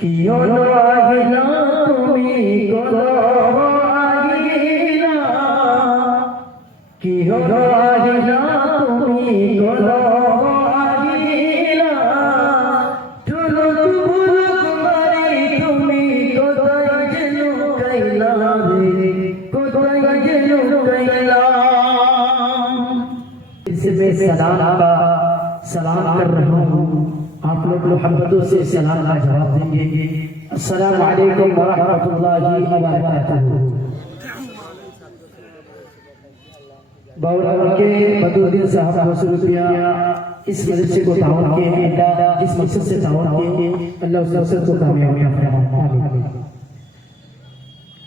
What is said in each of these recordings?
কিয়নো আহিলা তুমি কলহ আহিলা, কিয়নো আহিলা তুমি কলহ আহিলা, ঝুলুক বুলুক মারি তুমি কোথায় যে লুকাইলা রে, কোথায় যে লুকাইলা। इसमें सलाम कर रहा हूँ, आप लोग मोहब्बतों से सलाम का जवाब देंगे। अस्सलाम वालेकुम व रहमतुल्लाहि व बरकातहू। बावरा के बदरुद्दीन साहब 200 रुपया इस मदरसे को ताउन के, इस मकसद से ताउन के, अल्लाह उस मकसद को कामयाब फरमाए।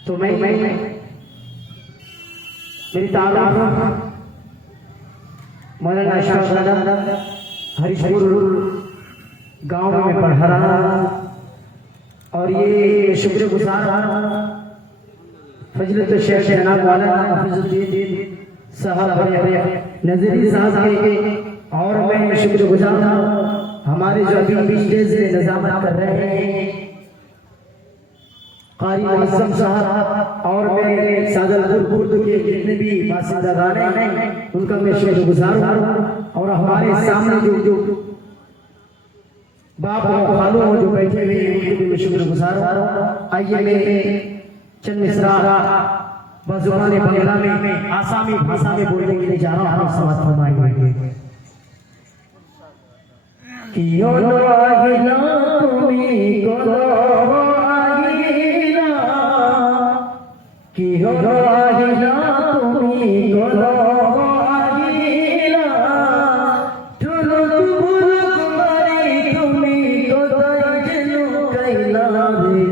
तो मैं मेरी तारुफ मौलाना अशरफ हरिशपुर गांव में पढ़ा रहा और ये शुक्रगुजार फजलत शेख जनाब मौलाना हफीजुद्दीन साहब नजरी साहब के, और मैं शुक्रगुजार हमारे जो अभी स्टेज में निजामत कर रहे हैं कारी आजम साहब, और मेरे सादलपुर के जितने भी बासिंदागान हैं उनका मैं शुक्रगुजार हूँ, और हमारे सामने जो बाप और खालू जो बैठे हुए हैं उनके भी मैं शुक्रगुजार हूँ। आइए मैं चंद मिसरा बजुबान बंगला में आसामी भाषा में बोलने के लिए जा रहा हूँ। समाज फरमाएंगे। कियोनो আহিলা তুমি কলহ আহিলা, কিয়োনো আহিলা তুমি কলহ আহিলা, ঝুলুক বুলুক মারি তুমি কোথায় যে লুকাইলা রে,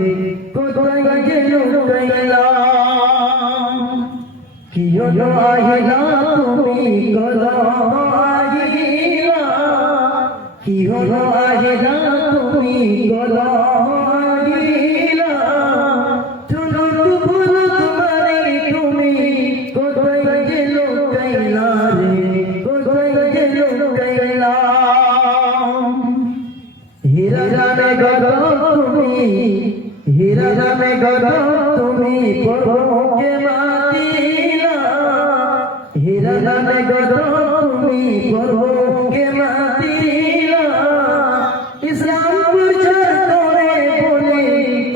কোথায় যে লুকাইলা। কিয়োনো আহিলা তুমি কলহ আহিলা, কিয়োনো আহিলা তুমি কলহ আহিলা, ঝুলুক বুলুক মারি তুমি কোথায় যে লুকাইলা রে, কোথায় যে লুকাইলা। হীরা নামে গদ তুমি, হীরা নামে গদ তুমি পরকে মাতিলা, হীরা নামে গদ তুমি পরকে মাতিলা, ইসলাম প্রচার করে বলে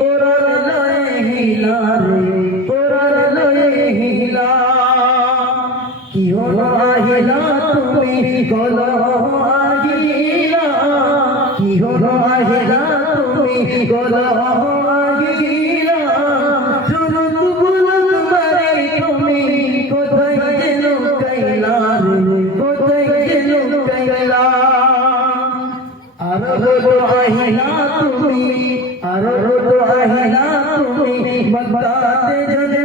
কোরআন লয়ে হিলা রে, কোরআন লয়ে হিলা। কিয়োনো আহিলা তুমি কলহ আহিলা, কিয়োনো আহিলা তুমি কলহ আহিলা, ঝুলুক বুলুক মারি তুমি কোথায় যে লুকাইলা রে, কোথায় যে লুকাইলা। আরো আহিলা তুমি, আরো আহিলা তুমি বাগদাদে